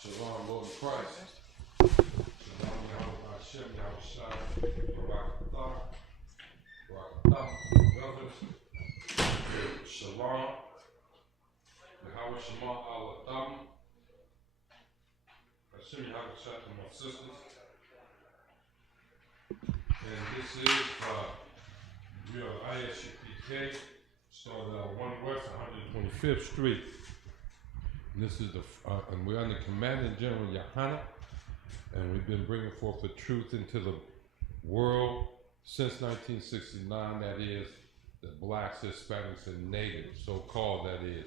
Shalom, Lord in Christ. Shalom, Yahweh Hashem, Yahweh Barakatah, Barakatah, brothers. Shalom, Yahweh Shema Al-Adam, Hashem Yahweh Shah, my sisters. And this is, we are ISUPK, started out 1 West, 125th Street. This is and we're under Commander General Yohana, and we've been bringing forth the truth into the world since 1969. That is, that blacks, Hispanics, and natives, so-called that is,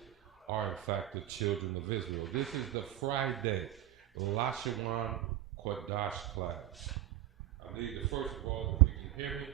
are in fact the children of Israel. This is the Friday Lashawan Qadash class. I need to first of all, if you can hear me.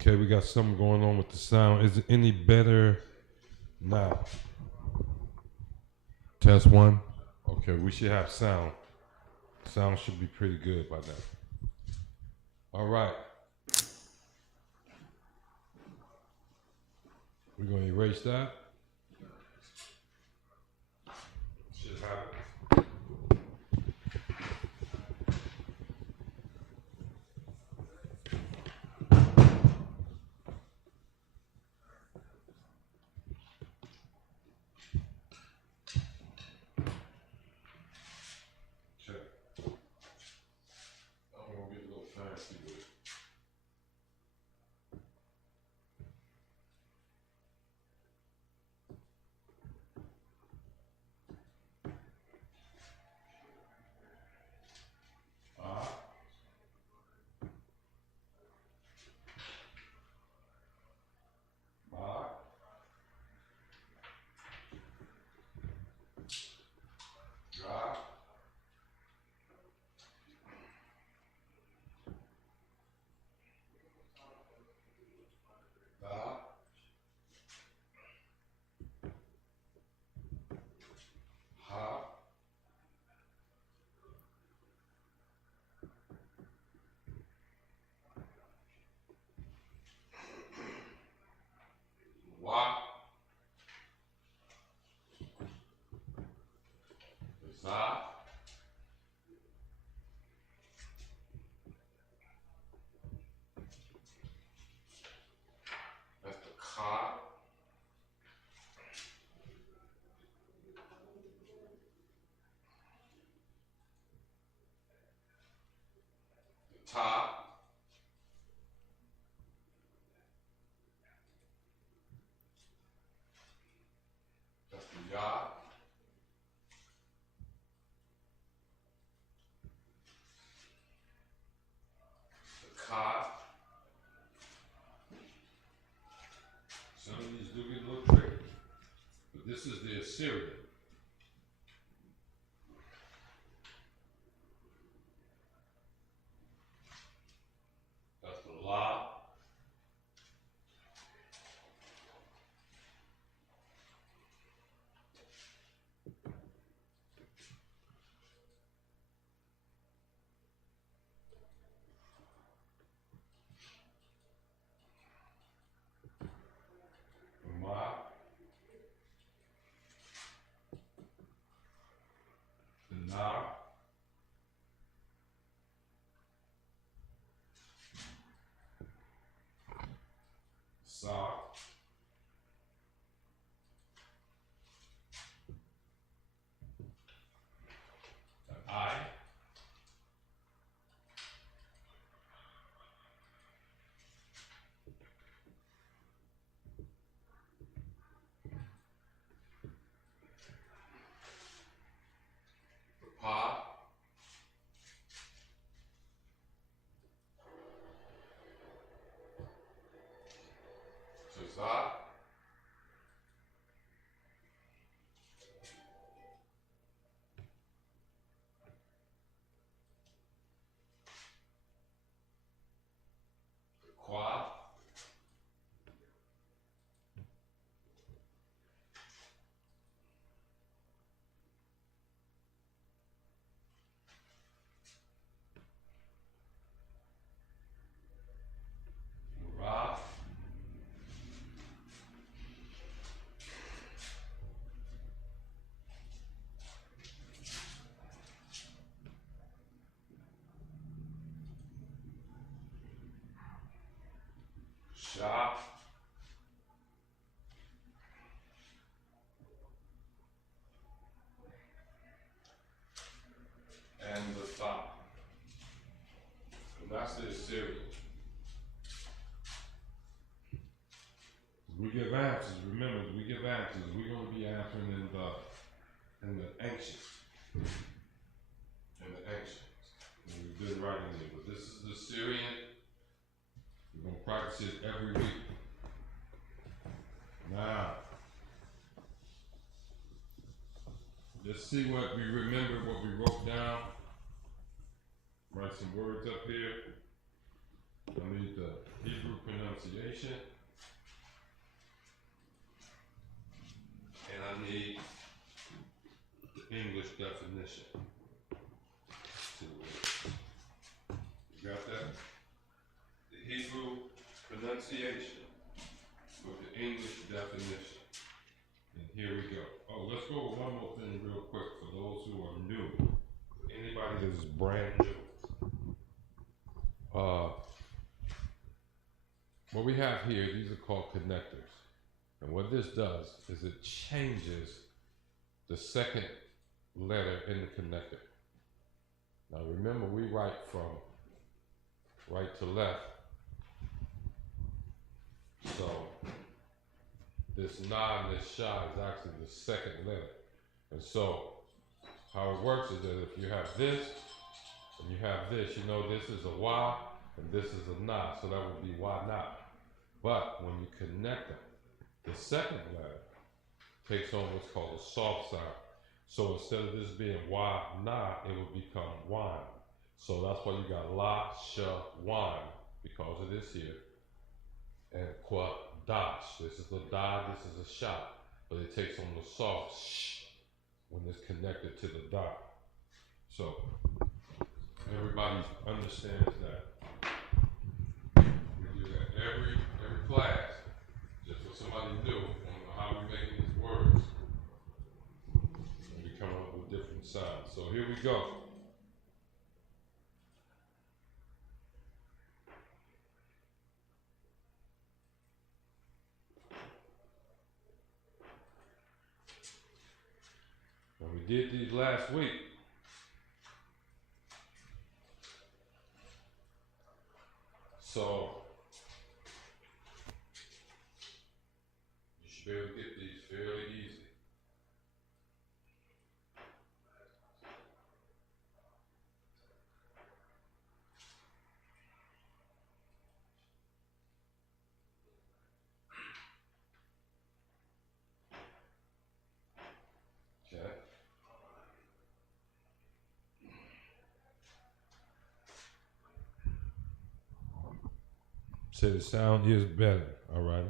Okay, we got something going on with the sound. Is it any better now? Test 1. Okay, we should have sound. Sound should be pretty good by now. All right. We're going to erase that. Should have it. this is the Assyrian. That's the La. The Ma. The Na. Sa. The I. The Pa. The Za. The Qua. The Ra. Sha. And the Tha. And that's the Assyrian. We give answers, remember, we give answers. We're going to be answering in the ancient. In the ancient. And we've been writing it, but this is the Syrian. We're going to practice it every week. Now, let's see what we remember, what we wrote down. Write some words up here. I need the Hebrew pronunciation. And I need the English definition. You got that? The Hebrew pronunciation with the English definition. And here we go. Oh, let's go with one more thing real quick for those who are new. Anybody that is brand new. What we have here, these are called connectors. And what this does is it changes the second letter in the connector. Now remember, we write from right to left. So this Na and this Sha is actually the second letter. And so how it works is that if you have this and you have this, you know this is a Wa and this is a Na, so that would be Wa Na. But when you connect them, the second letter takes on what's called a soft sound. So instead of this being Wa Na, it would become Wan. So that's why you got La, Sha, Wan, because of this here. And Qadash. This is a Da, this is a Sha. But it takes on the soft sh when it's connected to the Da. So everybody understands that. We do that every class. Just for somebody new, on how we make these words. And we come up with different sounds. So here we go. And we did these last week. So you should be able to get these fairly easy. Say the sound is better, all right?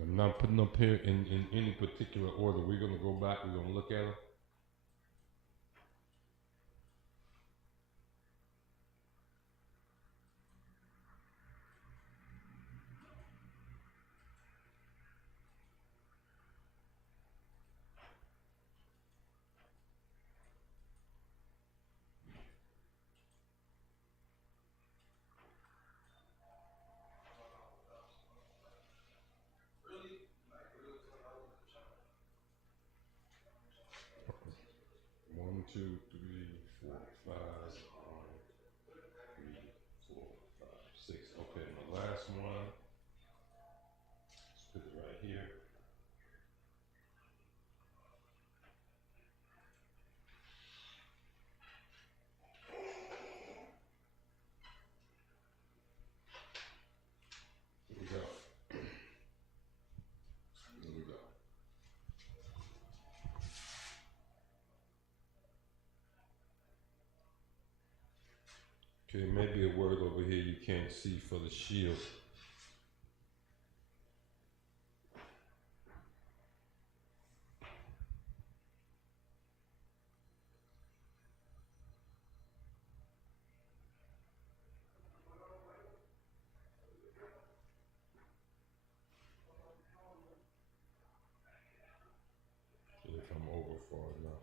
I'm not putting up here in any particular order. We're going to go back, we're going to look at them. One, two, three, four, five. One, three, four, five, six. Okay, the last one. Let's put it right here. Here we go. Here we go. Okay, maybe a word over here you can't see for the shield. If I'm over far enough.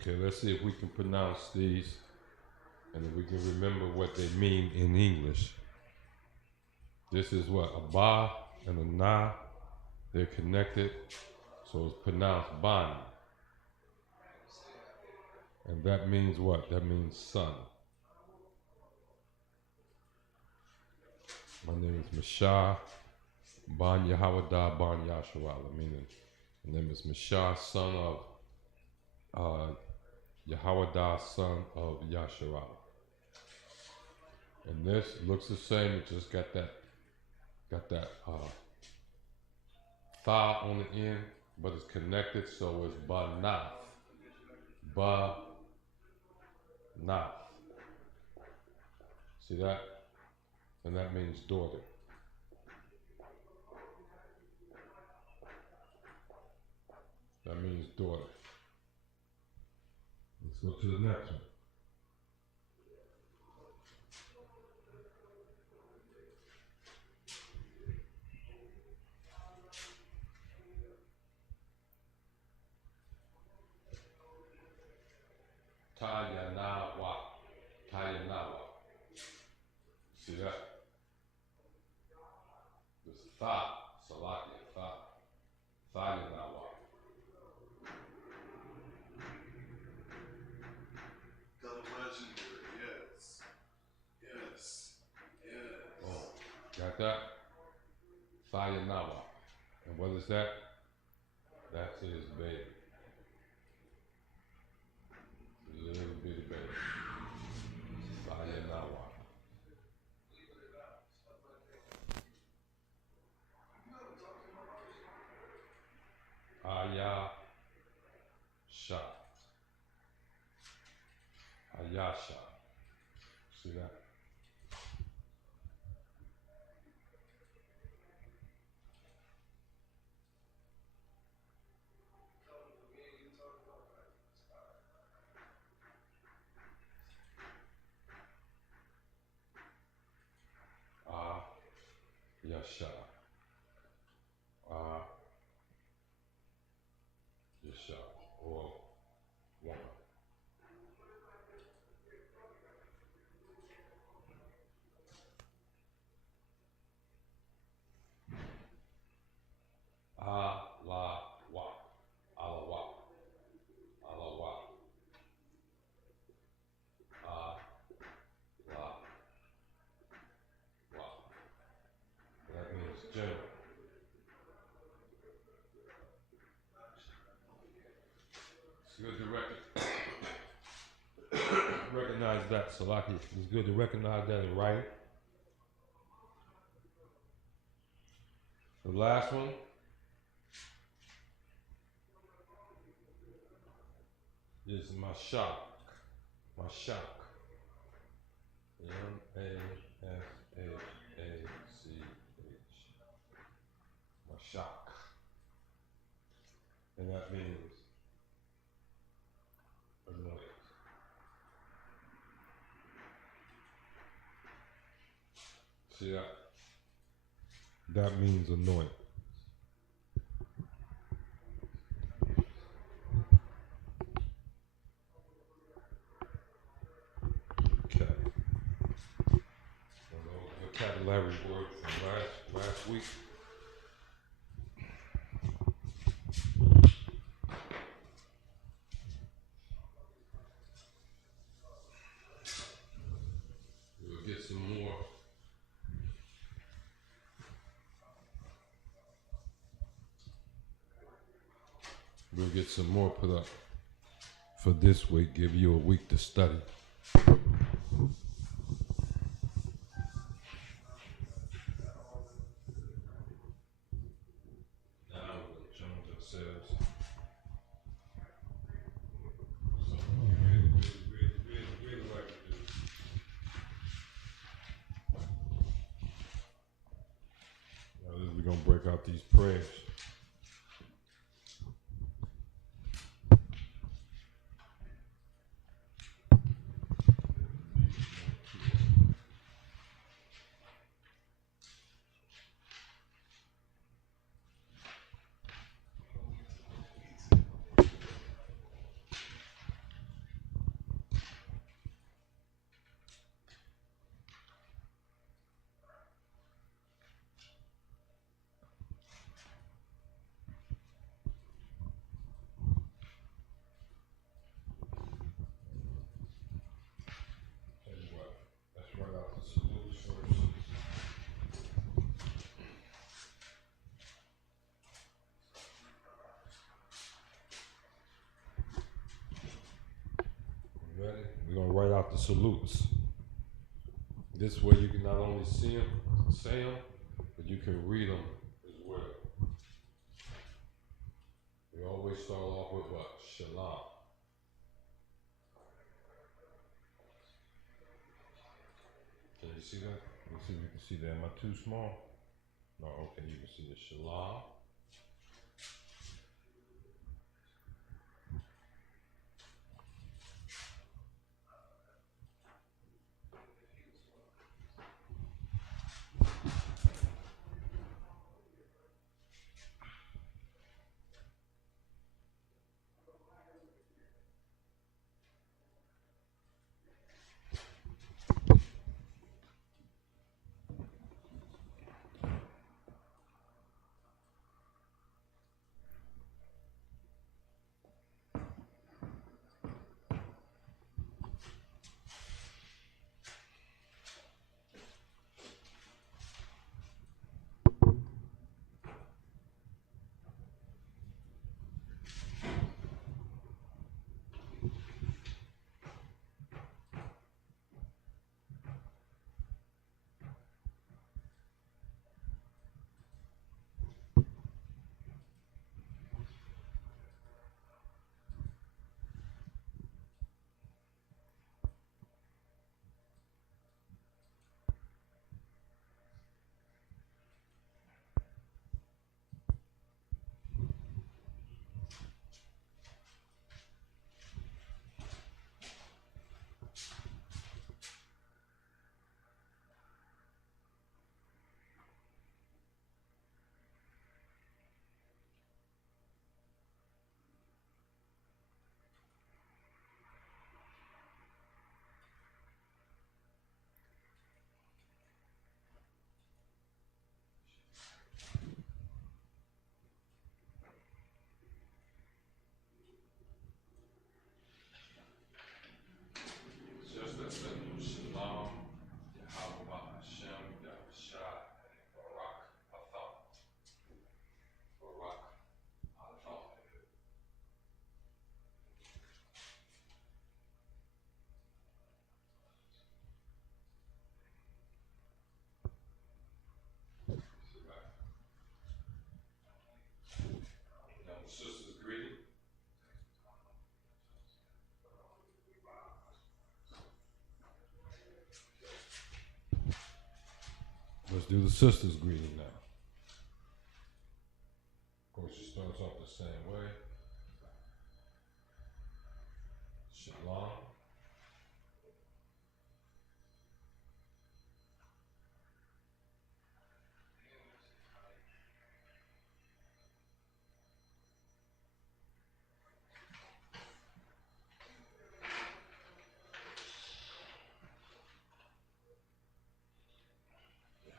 Okay, let's see if we can pronounce these and if we can remember what they mean in English. This is what? A ba and a na. They're connected, so it's pronounced ban. And that means what? That means son. My name is Mashah Ban Yahawada Ban Yasharala, meaning my name is Mashah, son of Yahawada, son of Yasharala. And this looks the same, it just got that tha on the end, but it's connected, so it's Banath. Banath. See that? And that means daughter. That means daughter. Let's go to the next one. Tayanawa. Tayanawa. See that? This tha, Salakia, tha. Thayanawa. The legendary, yes. Yes. Yes. Oh, got that? Thayanawa. And what is that? That's his baby. A little bitty baby. Thayanawa. Ayasha. Ayasha. See that? the shot, or one. Allah wa, Allah wa, Allah wa, Allah wa. That means general. It's good to recognize that, Salaki. It's good to recognize that and write it. The last one is Mashak. Mashak. M-A-S-H-A-C-H. Mashak. And that means anoint. See that? That means anoint. Okay. Vocabulary word from last week. We'll get some more. We'll get some more put up for this week. Give you a week to study. We're going to break out these prayers. We're going to write out the salutes. This way you can not only see them, say them, but you can read them as well. We always start off with what? Shalom. Can you see that? Let me see if you can see that. Am I too small? No, okay, you can see the shalom. do the sister's greeting now. Of course, she starts off the same way. Shalom.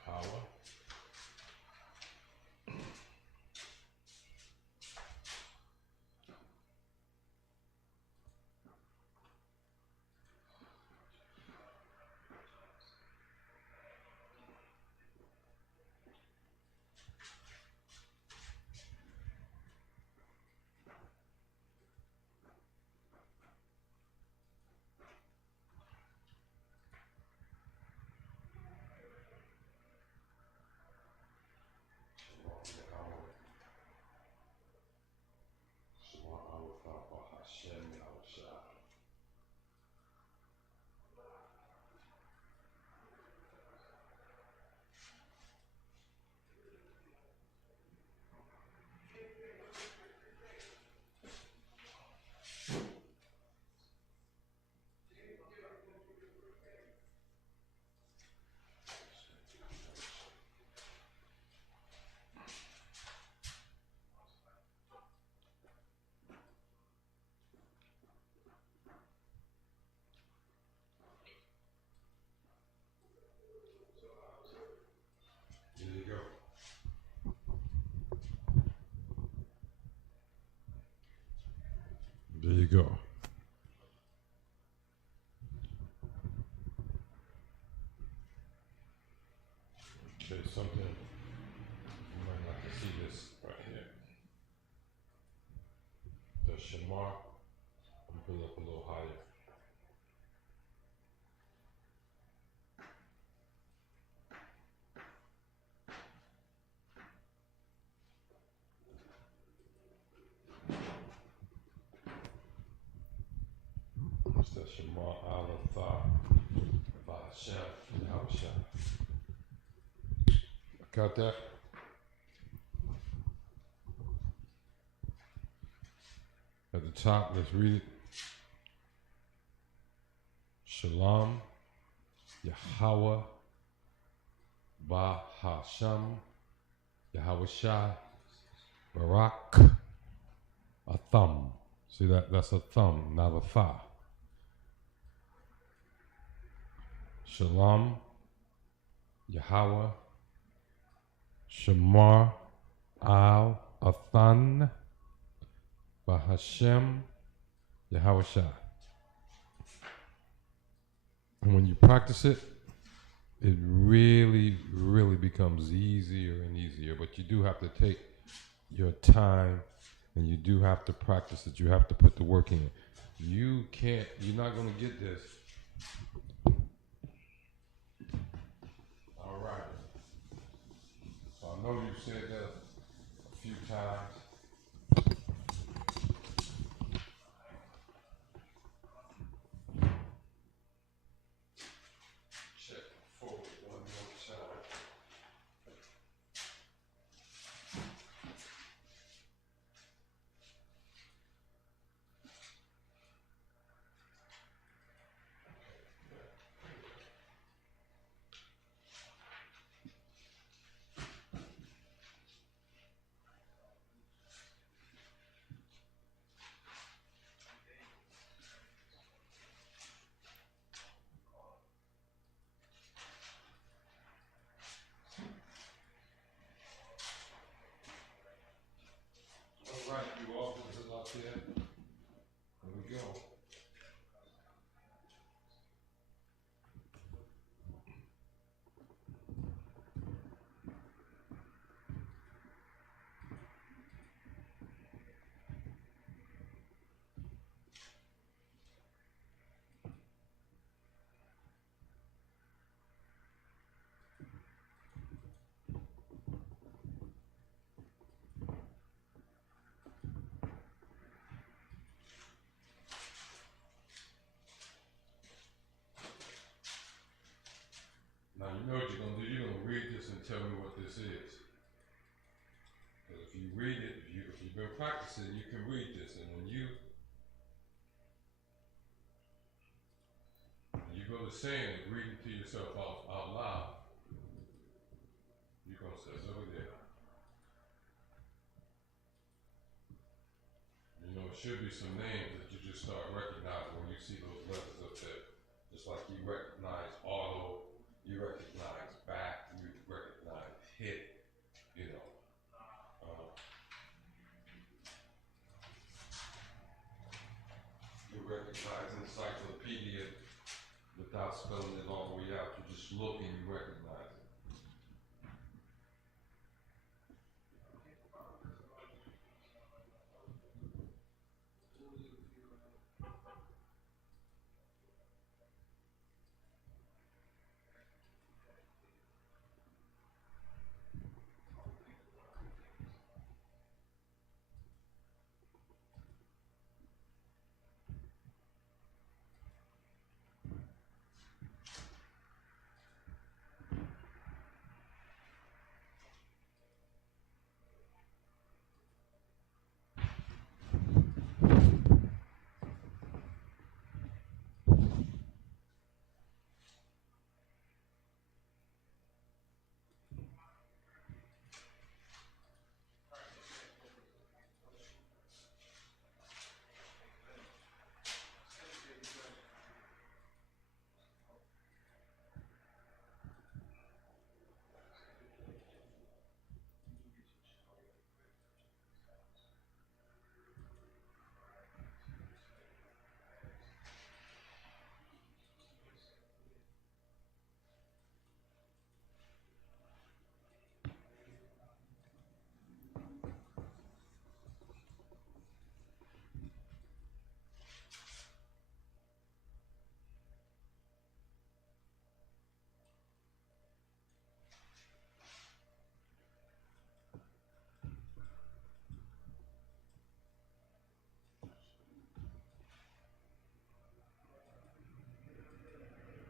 Yahweh. There you go. There you go. Okay, something, you might not see this right here. The Shamar, I'm gonna put it up a little higher. It's the Shamar Alatha Vahashem Yahushua. Got that? At the top, let's read it. Shalom, Yahweh, Bahasham, Yahushua, Barak, a thumb. See that? That's a thumb, not a tha. Shalom, Yahweh, Shamar, Al, Athan, Bahashem, Yahushua. And when you practice it, it really, really becomes easier and easier. But you do have to take your time and you do have to practice it. You have to put the work in. You're not going to get this. All right. So I know you've said that a few times. Check forward one more time. All right, you all good out there? Here we go. read this, and when you go to saying it, reading to yourself out loud, you're gonna say, look at there. You know, it should be some names that you just start recognizing when you see those letters up there. Just like you recognize auto, you recognize back, you recognize hit, you know. You recognize encyclopedia without spelling it all the way out. You just look and you recognize it.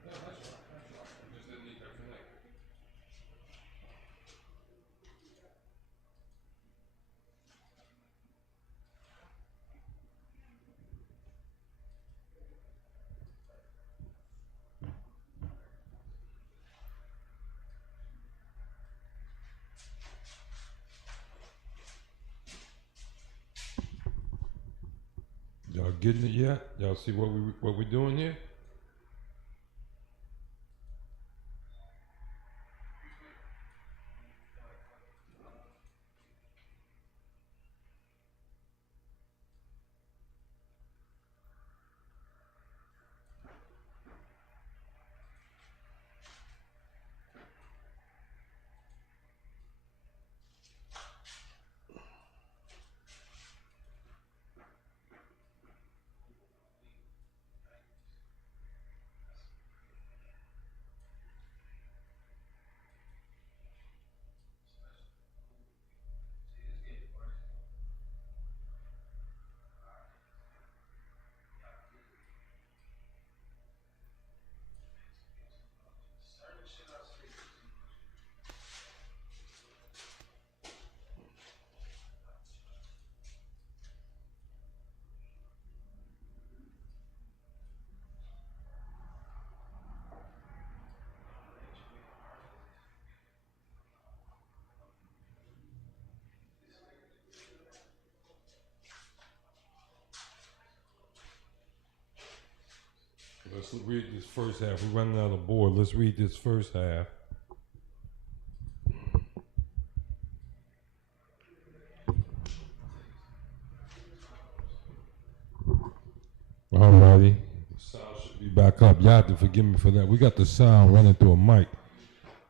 No, that's right. I just didn't need that connected. Y'all getting it yet? Y'all see what we're doing here? Let's read this first half. We're running out of board. Let's read this first half. Alrighty. The sound should be back up. Y'all have to forgive me for that. We got the sound running through a mic.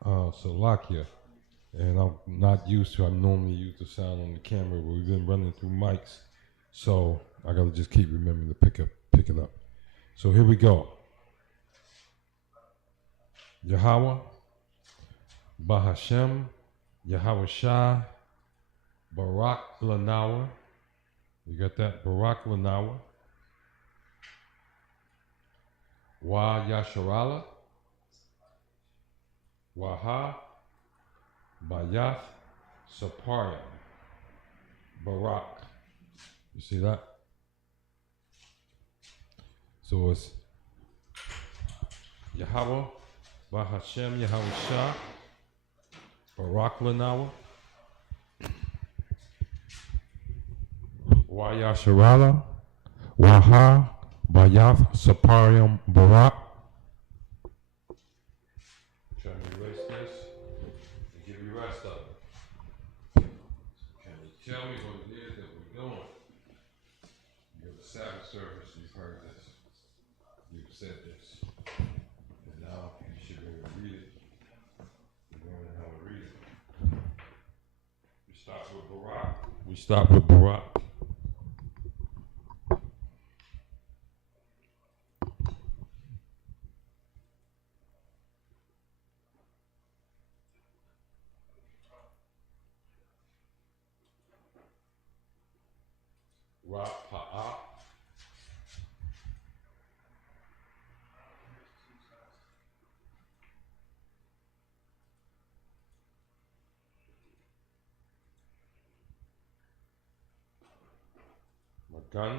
Salakia. And I'm not used to, I normally use the sound on the camera, but we've been running through mics. So I gotta just keep remembering to pick it up. So here we go. Yahweh, Bahashem, Yahweh Shah, Barak Lanawa. You got that? Barak Lanawa. Wa Yasharala, Waha, Bayath, Saparia, Barak. You see that? So it's Yahweh, Bahashem, Yahweh Shah, Barak Lanawa, Wayasharala, Waha, Bayath, Saparium, Barak. Trying to erase this and give you rest of it. Can you tell me what it is that we're doing? You're the Sabbath service, you've heard this. You've said this. And now you should be able to read it. You learn how to read it. We start with Barak. We start with Barak. Rapa'a. Magan.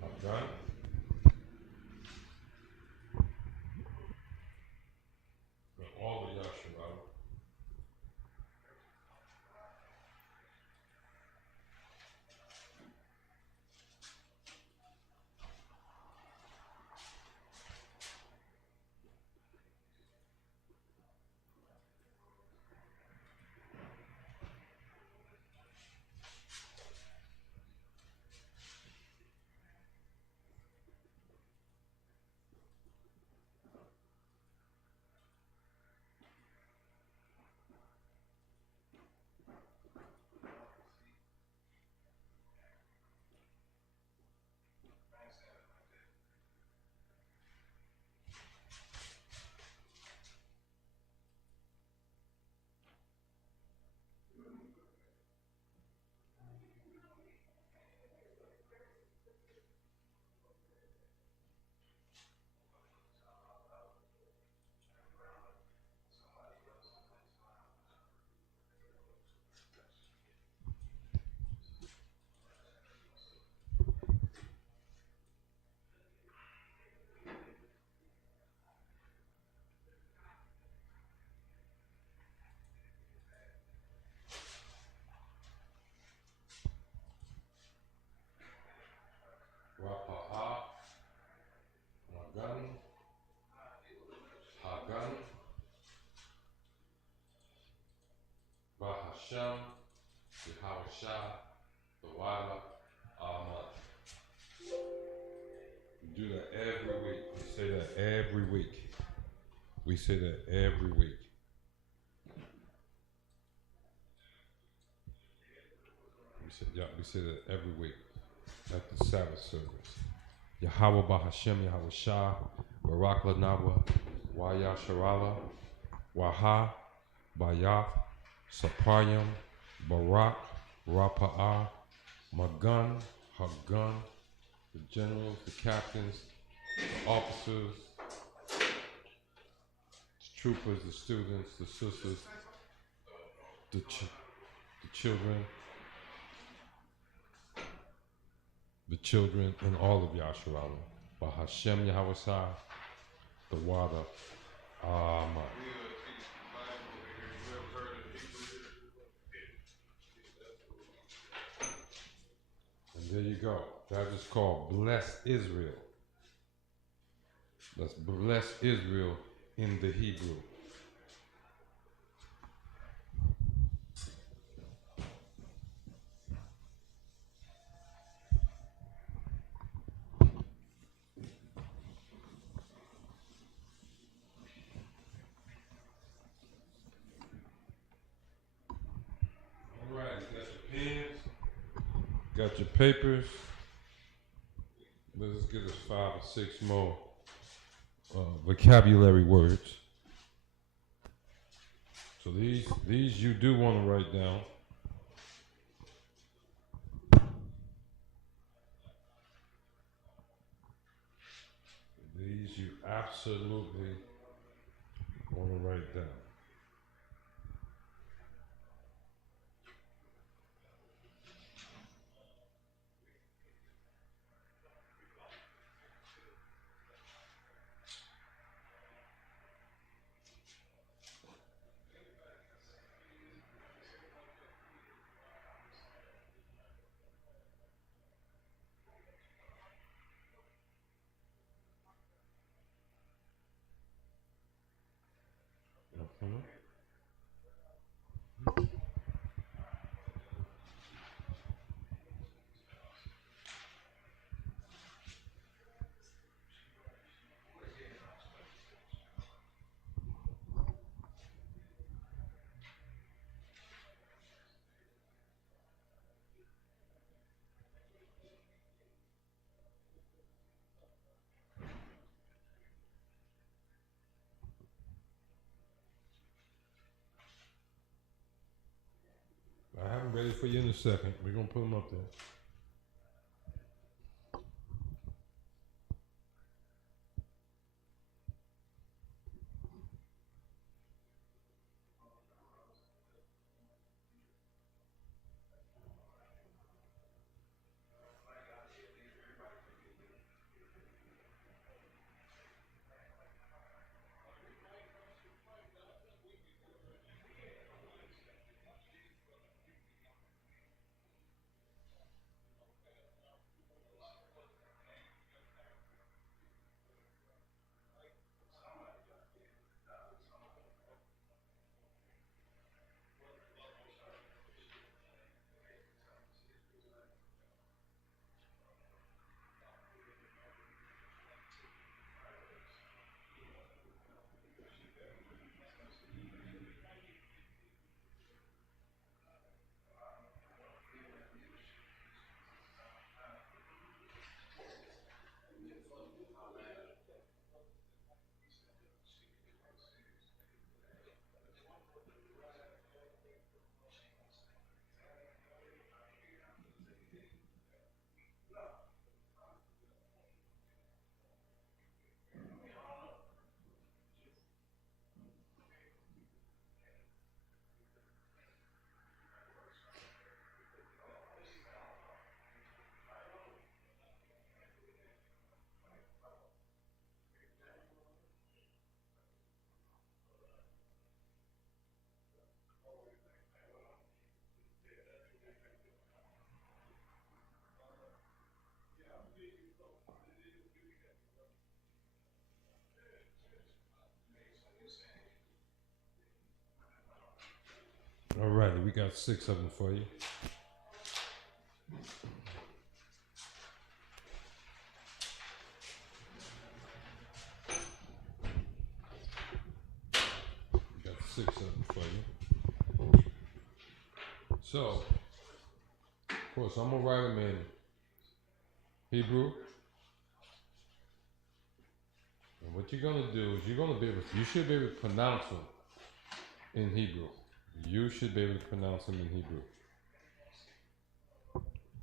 Magan. All the Yasharala. Rapa'a. Magan. Hagan. Bahashem. Yahweh Shah. Bawala. Ahmad. We do that every week. We say that every week. We say that every week. We say that every week at the Sabbath service. Yahweh Bahashem, Yahweh Shah, Barak Lanawa, Wayasharala, Waha, Bayath, Sapayim, Barak, Rapa'ah, Magun, Hagun, the generals, the captains, the officers, the troopers, the students, the sisters, the children, and all of Yasharala. Bahashem Yahweh Shah, the water. Ahmad. And there you go. That is called Bless Israel. That's Bless Israel in the Hebrew. Got your papers. Let's get us 5 or 6 more vocabulary words. So these you do want to write down. absolutely want to write down. Mhm. I have them ready for you in a second. We're gonna put them up there. All righty, we got 6 of them for you. Got 6 of them for you. So, of course, I'm gonna write them in Hebrew. And what you're gonna do is you should be able to pronounce them in Hebrew. You should be able to pronounce them in Hebrew.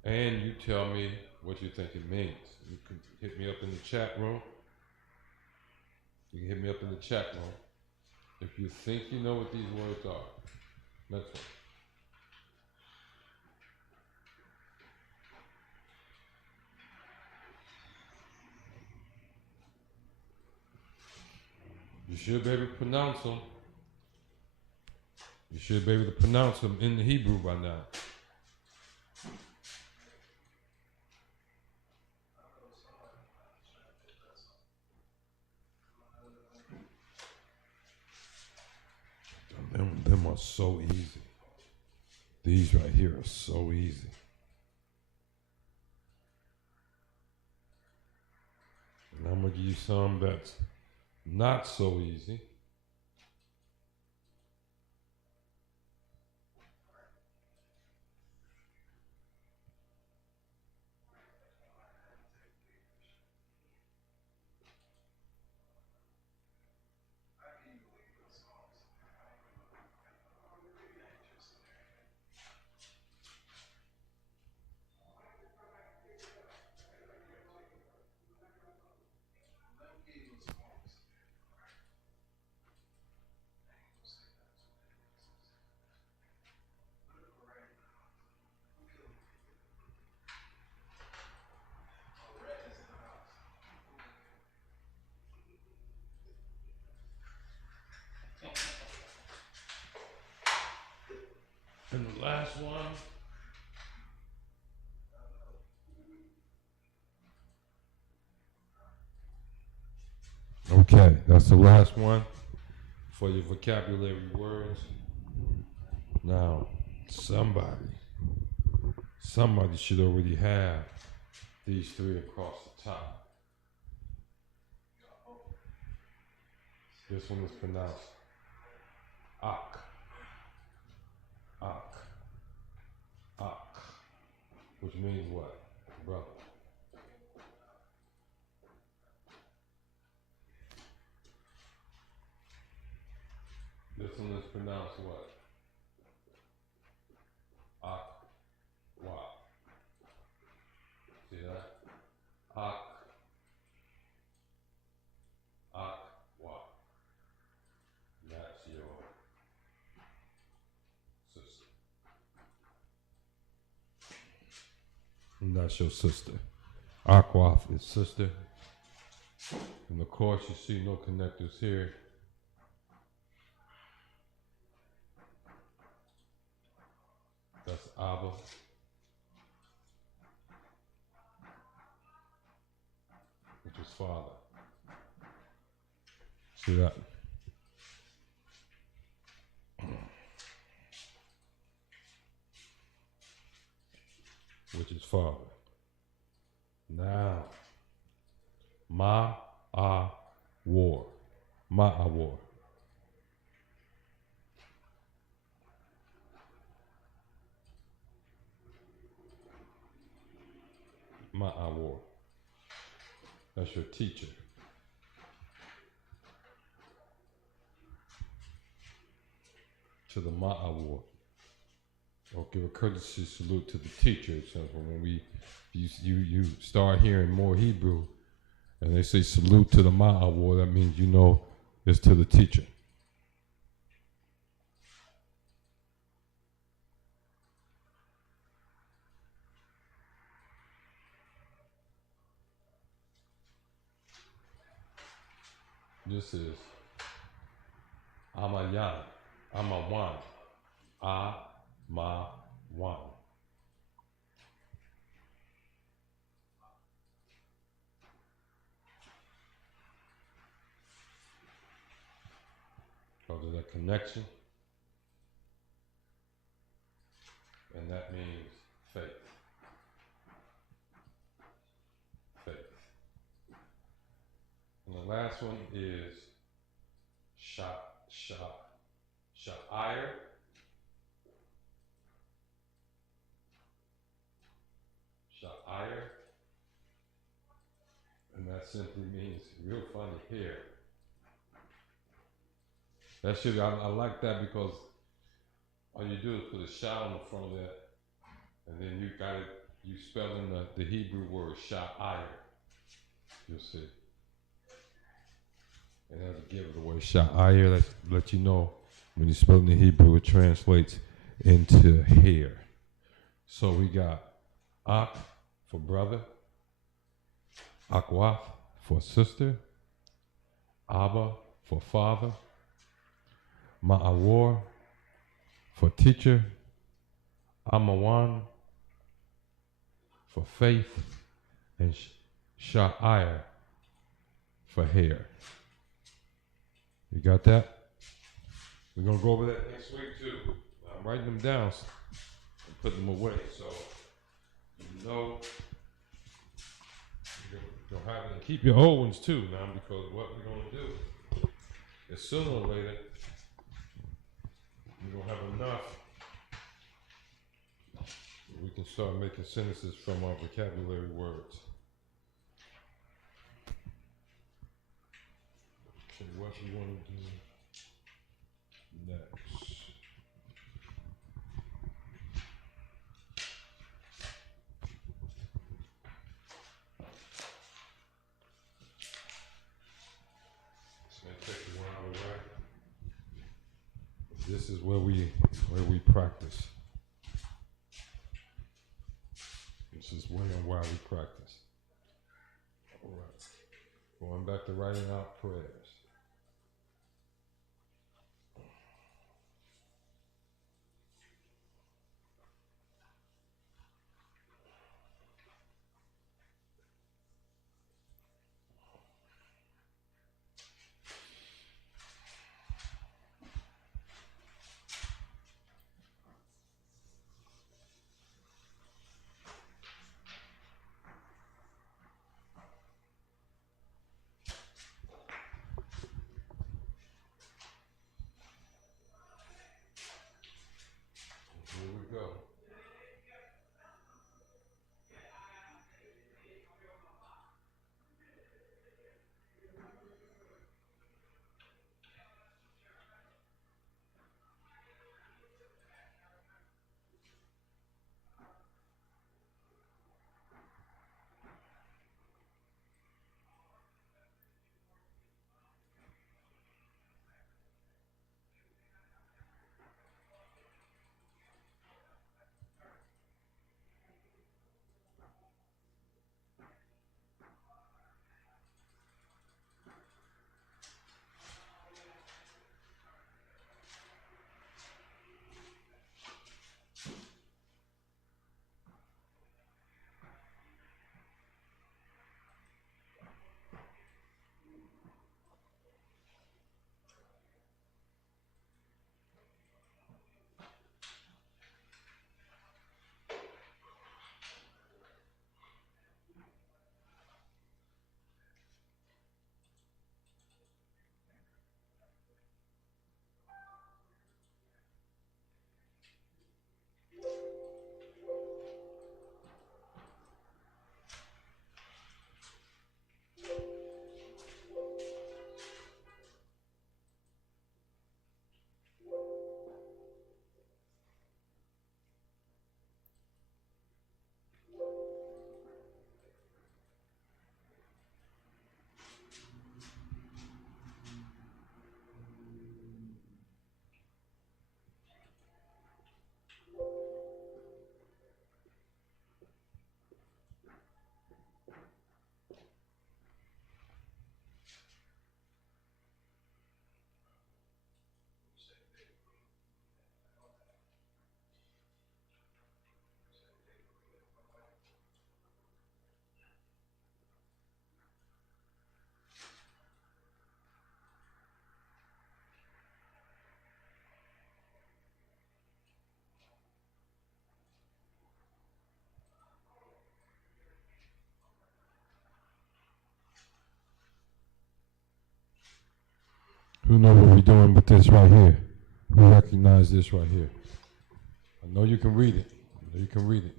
And you tell me what you think it means. You can hit me up in the chat room. You can hit me up in the chat room if you think you know what these words are. Next one. You should be able to pronounce them. You should be able to pronounce them in the Hebrew by now. Them are so easy. These right here are so easy. And I'm going to give you some that's not so easy. And the last one. Okay, that's the last one for your vocabulary words. Now, somebody should already have these three across the top. This one is pronounced ak, ak, ak, which means what? Brother. This one is pronounced what? Ak, wa. See that? Ak, ak, wa. That's your sister. And that's your sister. Akwaf is sister. And of course, you see no connectors here. That's Abba. Which is father. See that? Which is father. Now, war. War. War. That's your teacher. To the war. Or give a courtesy salute to the teacher. So when you start hearing more Hebrew, and they say salute to the war, that means you know it's to the teacher. This is Amayan, Amawan, Amawan. Because of that connection, and that means faith. Faith. And the last one is Sha'ir. Sha'ir. And that simply means real funny hair. That should, I like that because all you do is put a sha on the front of that, and then you got it, you spell in the Hebrew word Sha'ir. You'll see. And that'll give it away. Sha'ir, let you know when you spell in the Hebrew, it translates into hair. So we got Ak for brother, Akwaf for sister, Abba for father, Ma'awar for teacher, Amawan for faith, and Sha'ir for hair. You got that? We're going to go over that next week too. I'm writing them down and putting them away so you know you'll have it. And keep your old ones too now, because what we're going to do is sooner or later we're going to have enough. We can start making sentences from our vocabulary words. Okay, what we want to do next. It's going to take a while to write. This is where we practice. This is when and why we practice. All right. Going back to writing out prayers. Who know what we're doing with this right here? Who recognize this right here? I know you can read it. I know you can read it.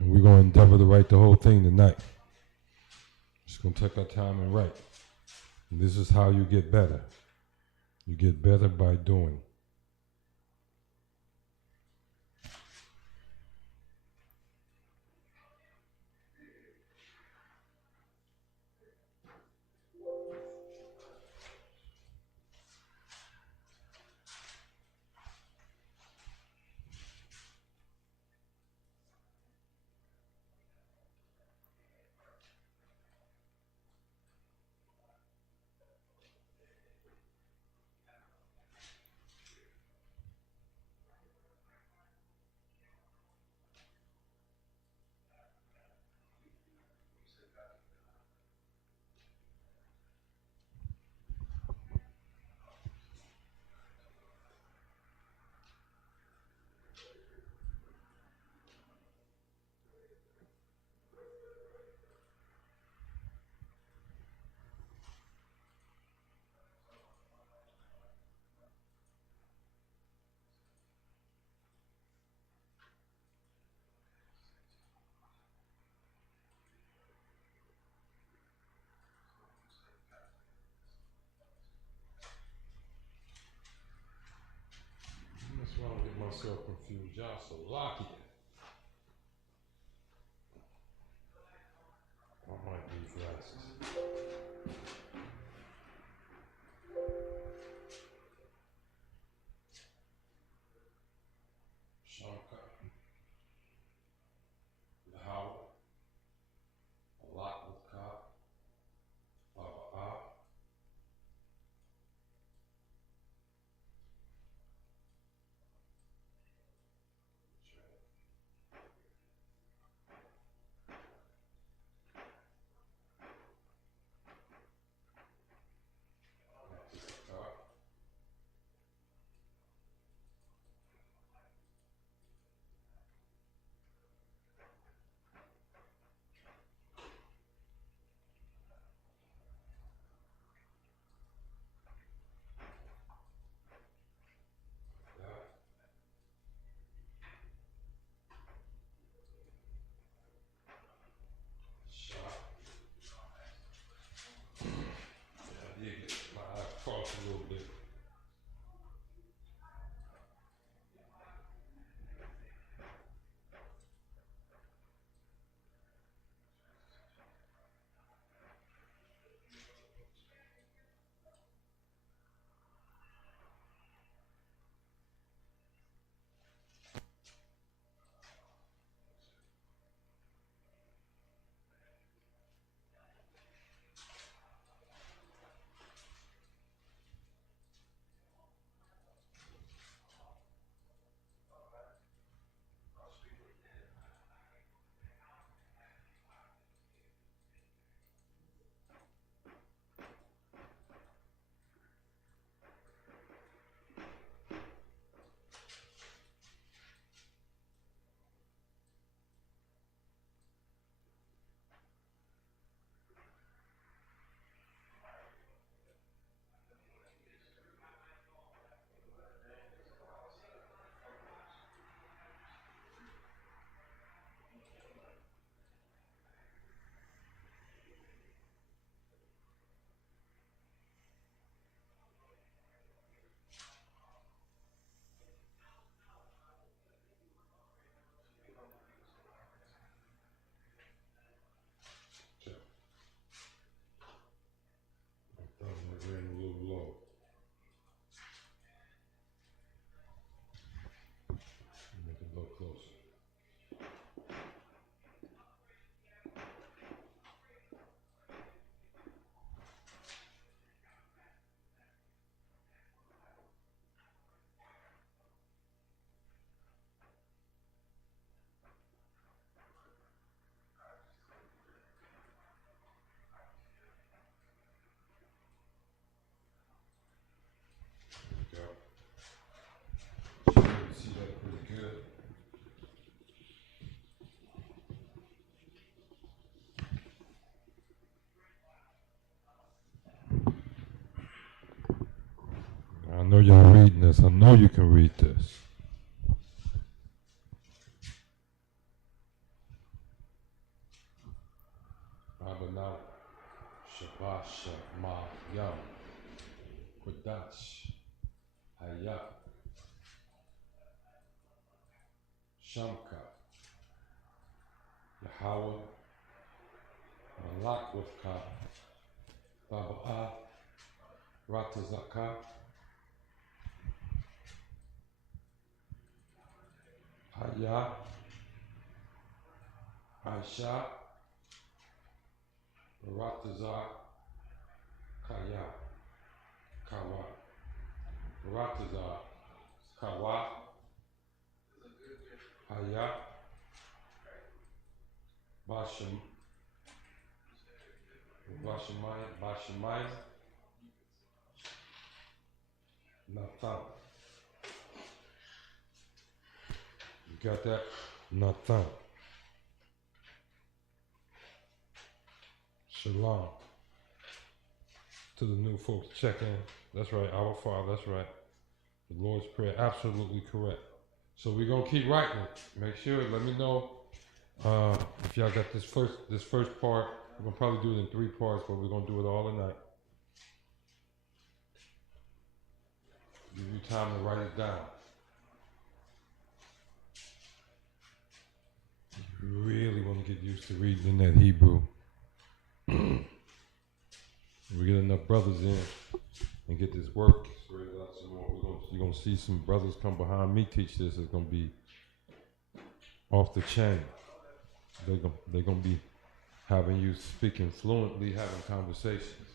And we're going to endeavor to write the whole thing tonight. Just going to take our time and write. And this is how you get better. You get better by doing. That's why I get myself confused. Y'all so lucky. I might need glasses. Shankar. Lashawan. A lot with cop. Baba. know y'all reading this. I know you can read this. Abanau, Shabasha, Ma, Yam, Qadash, Hayat, Shamka, Yahweh, Malak with Ka, Baba'ah, Ratazaka, Haya, Aisha, Ratazak, Kaya, Kawa, Ratazak, Kawa, Haya, Basham, Bashamai, Nathan. You got that? Nathan. Shalom. To the new folks checking. That's right, our Father, that's right. The Lord's Prayer, absolutely correct. So we're gonna keep writing. Make sure, let me know if y'all got this first part. We're gonna probably do it in 3 parts, but we're gonna do it all tonight. Give you time to write it down. You really want to get used to reading in that Hebrew. We get enough brothers in and get this work spread out some more. You're gonna see some brothers come behind me teach this. It's gonna be off the chain. They're gonna be having you speaking fluently, having conversations.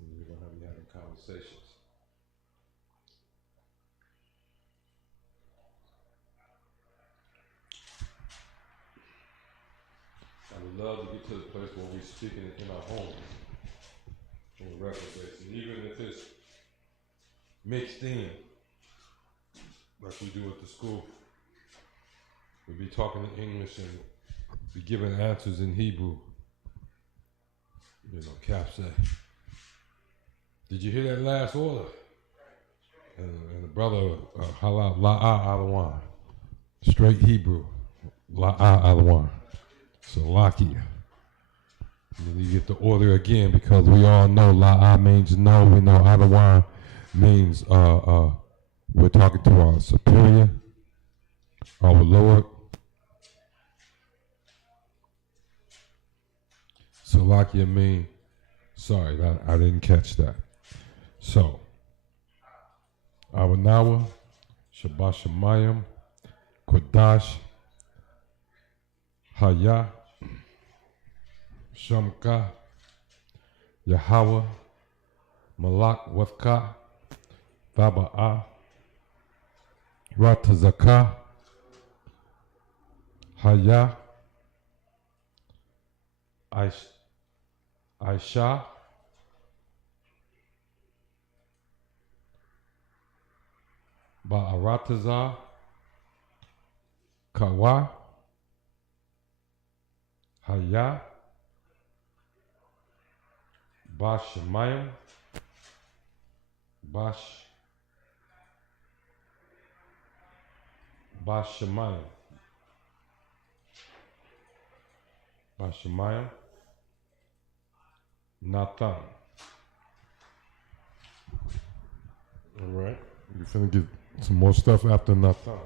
We're gonna have you having conversations. I would love to get to the place where we're speaking it in our homes on a regular basis, even if it's mixed in, like we do at the school. We'll be talking in English and be giving answers in Hebrew. You know, Cap said, "Did you hear that last order?" And the brother halal la'a alawan, straight Hebrew, la'a alawan. So Laki. And then you get the order again because we all know la'a means no. We know alawan means we're talking to our superior, our Lord. Salakia mean, sorry, I didn't catch that. So, Awanawa, Shabbat Shemayim, Qadash, Haya, Shamka, Yahweh, Malak Wafka, Baba'ah, Ratazaka, Haya, Aisha, Ba'arataza, Kawa, Haya, Bashamayim, Bashamayim, Bashamayim, Nathan. All right, we're finna get some more stuff after Nathan.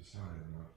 this high enough.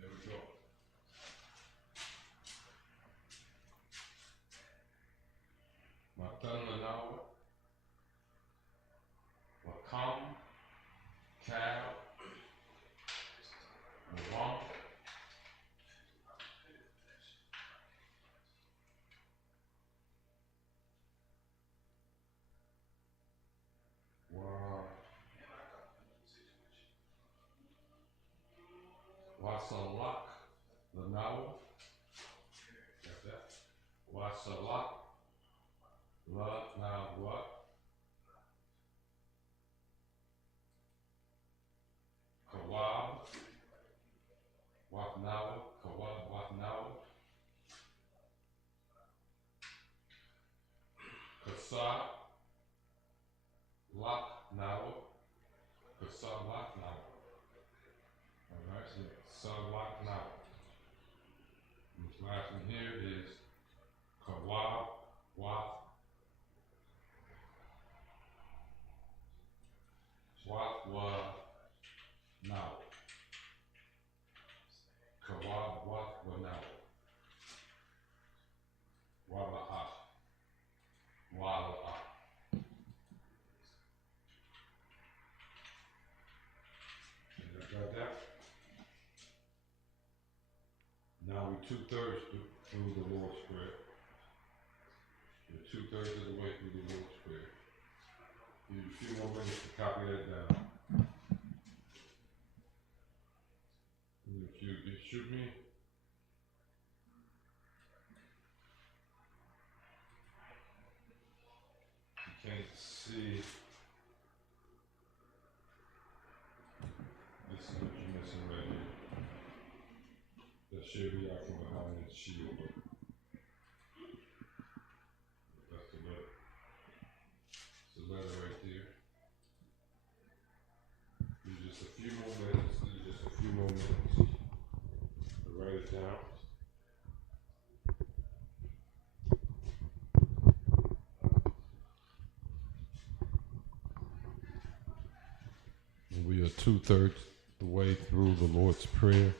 There we go. Matan Manawa, Wakam, Cal, Mwam, Wasalak, Lanawa, got that? Wasalak, Lanawa, Kawab, Wapnawa, Kawab, Wapnawa, Kasa, Laknawa, Kasa, Laknawa. Alright, so Salaknawa. This last one here is Kawab, Wap, Wapwa, Now. Kawab, Wapwa, Now. Waba'a, Waba'a. Got that? Now we're 2/3 through the Lord's Prayer. We're 2/3 of the way through the Lord's Prayer. Give you a few more minutes to copy that down. And if you shoot me, you can't see. This is what you're missing right here. That should be out from behind that shield. That's the letter. It's the letter right there. Need just a few more minutes. Need just a few more minutes to write it down. And we are 2/3 the way through the Lord's Prayer.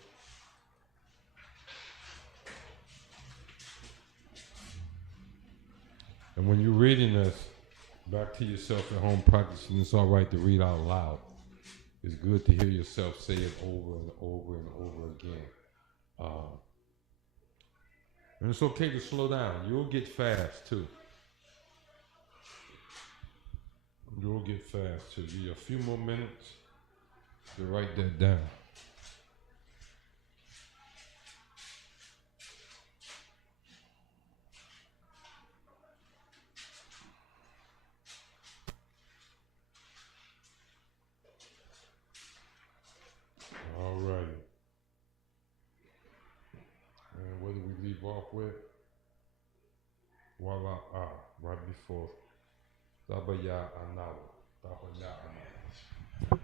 And when you're reading this, back to yourself at home practicing, it's all right to read out loud. It's good to hear yourself say it over and over and over again. And it's okay to slow down. You'll get fast too. You'll get fast too. Give you a few more minutes to write that down. All right. And what did we leave off with? Voila, right before. Tabaya Anawa. Tabaya Anawa.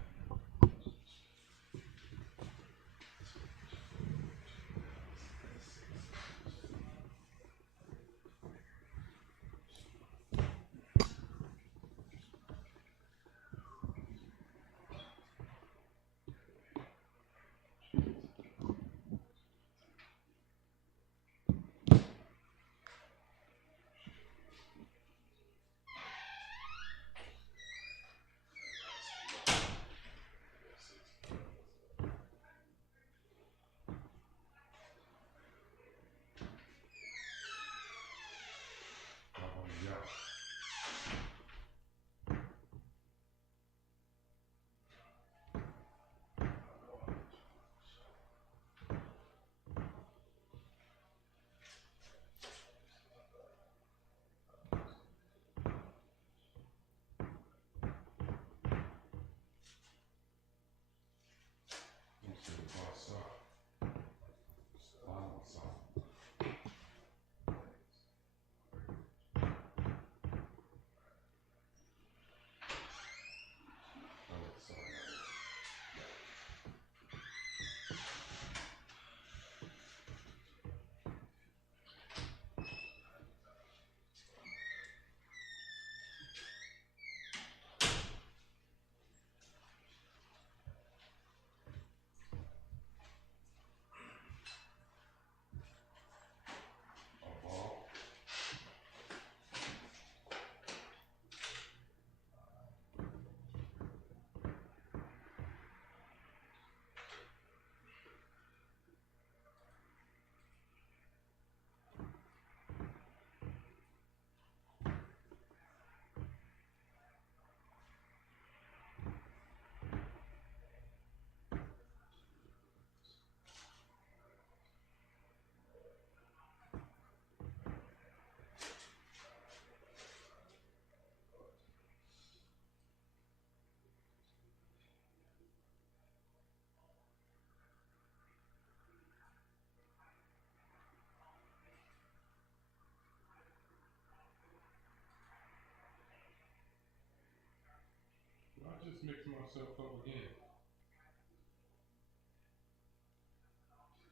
I just mixed myself up again.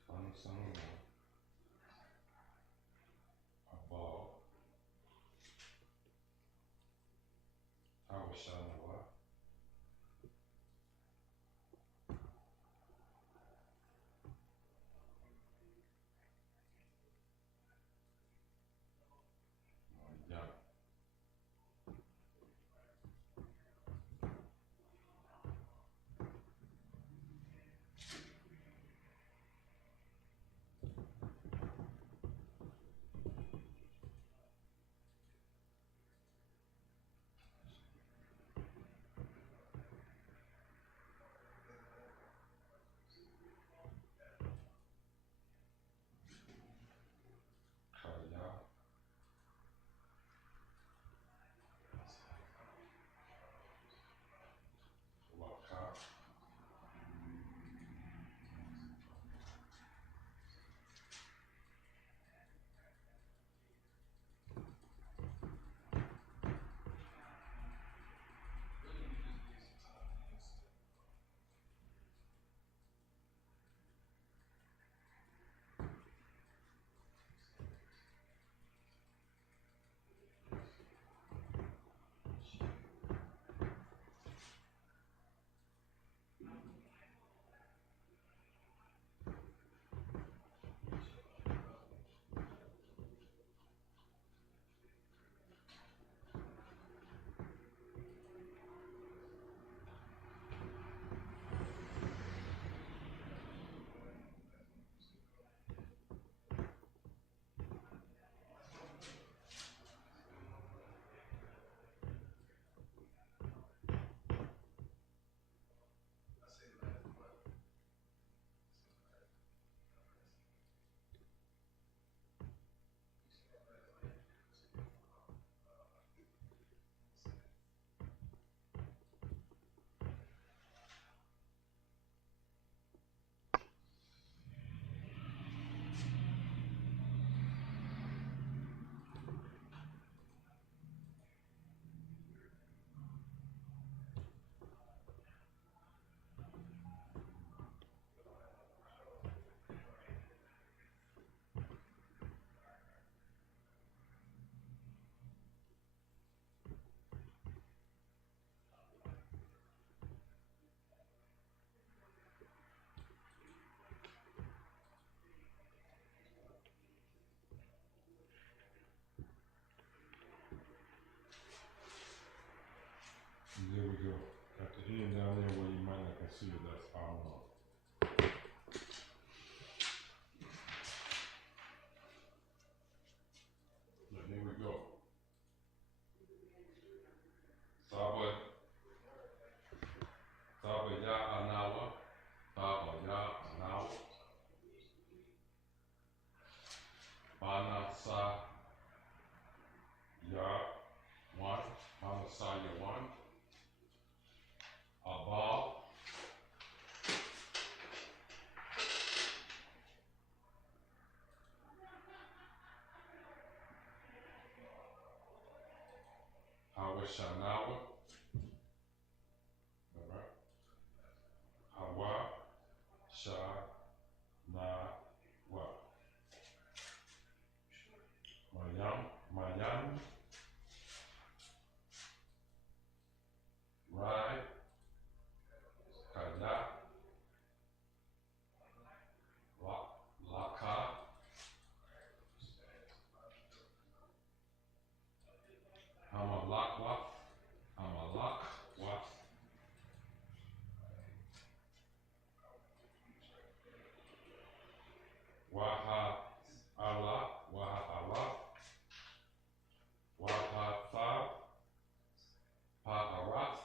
Find someone a ball. I wish I knew what. Yeah. Shanawa. All right. Hawa Shanawa. Mayam. Rai. Qadash. Laka. Hamalakwa. Waha Allah. Wahatha. Pa'arath.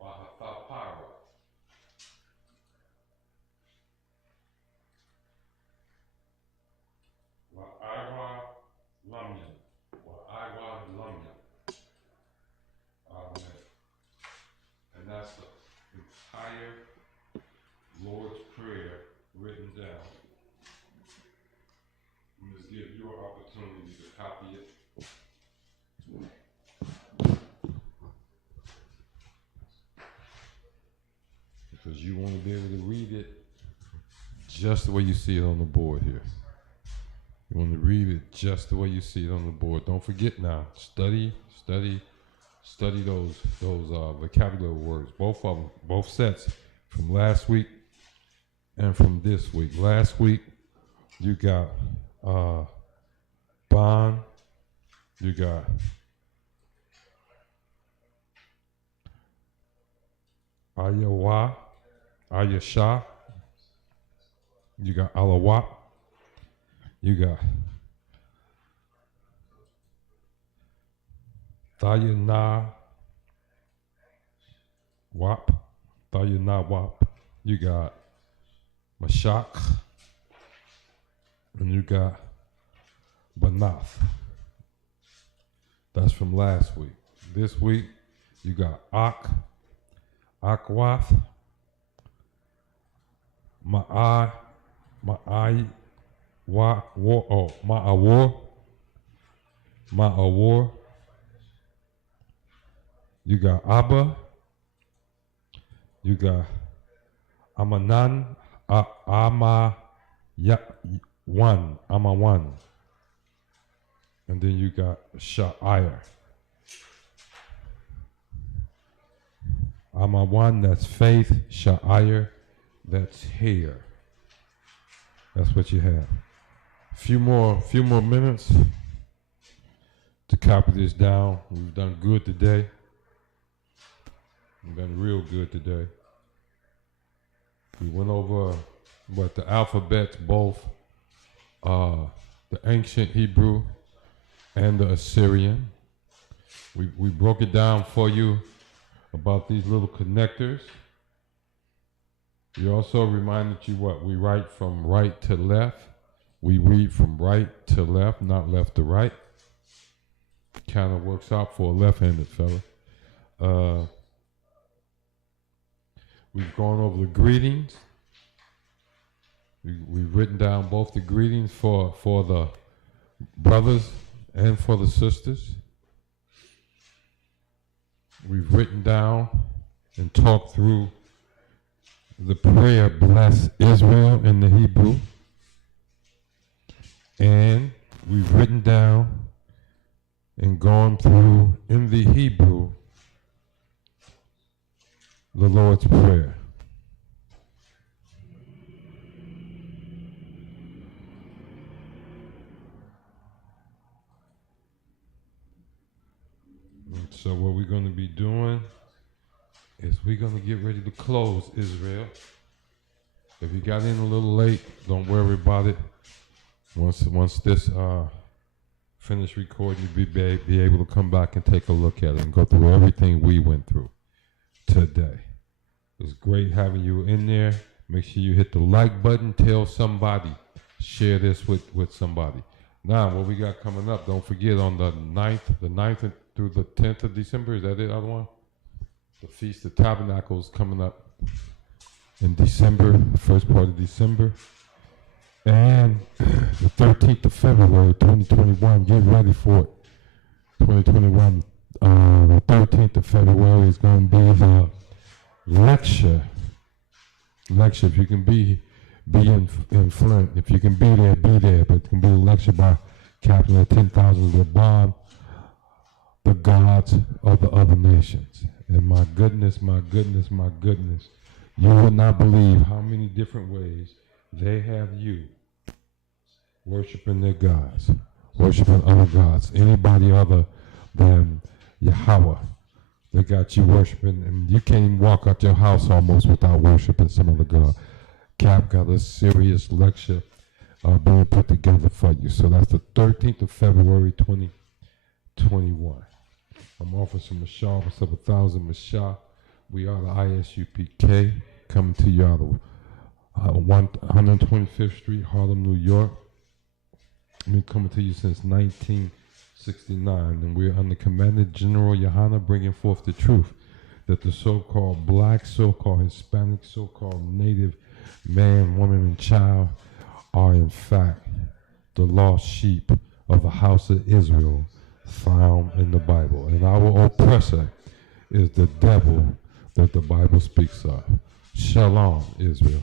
Wahatha Para. Wa'awa Lamyan. Amen. And that's the entire Lord's Prayer written down. I'm just give you an opportunity to copy it. Because you want to be able to read it just the way you see it on the board here. You want to read it just the way you see it on the board. Don't forget now, study those vocabulary words, both of them, both sets from last week and from this week. Last week you got bond, you got Ayasha, you got Alawat, you got Thayana Wap, you got Mashak, and you got Banath. That's from last week. This week, you got Akwath, Ma'awar. You got Abba. You got Amanan, Amawan. And then you got Sha'ir. Amawan, that's faith. Sha'ir, that's hair. That's what you have. Few more minutes to copy this down. We've done good today. We've done real good today. We went over the alphabets, both the ancient Hebrew and the Assyrian. We broke it down for you about these little connectors. We also reminded you what we write from right to left. We read from right to left, not left to right. Kind of works out for a left-handed fella. We've gone over the greetings. We've written down both the greetings for the brothers and for the sisters. We've written down and talked through the prayer, bless Israel, in the Hebrew. And we've written down and gone through in the Hebrew the Lord's Prayer. And so what we're going to be doing is we're going to get ready to close Israel. If you got in a little late, don't worry about it. Once this finish recording, you'll be able to come back and take a look at it and go through everything we went through today. It was great having you in there. Make sure you hit the like button. Tell somebody. Share this with somebody. Now, what we got coming up, don't forget on the 9th through the 10th of December, is that it, other one? The Feast of Tabernacles coming up in December, the first part of December. And the 13th of February, 2021, get ready for it. 2021, the 13th of February is going to be the lecture. If you can be in Flint, if you can be there, be there. But it's going to be a lecture by Captain of 10,000 LeBron, the gods of the other nations. And my goodness, you would not believe how many different ways they have you worshiping their gods, worshiping other gods, anybody other than Yahweh. They got you worshiping, and you can't even walk out your house almost without worshiping some other god. Cap got a serious lecture being put together for you. So that's the 13th of February, 2021. I'm Officer Mashah, what's up, 1,000 Mashah. We are the ISUPK, coming to you out of 125th Street, Harlem, New York. We've been coming to you since 1969, and we're under Commander General Yohana, bringing forth the truth that the so-called black, so-called Hispanic, so-called Native man, woman, and child are in fact the lost sheep of the house of Israel found in the Bible. And our oppressor is the devil that the Bible speaks of. Shalom, Israel.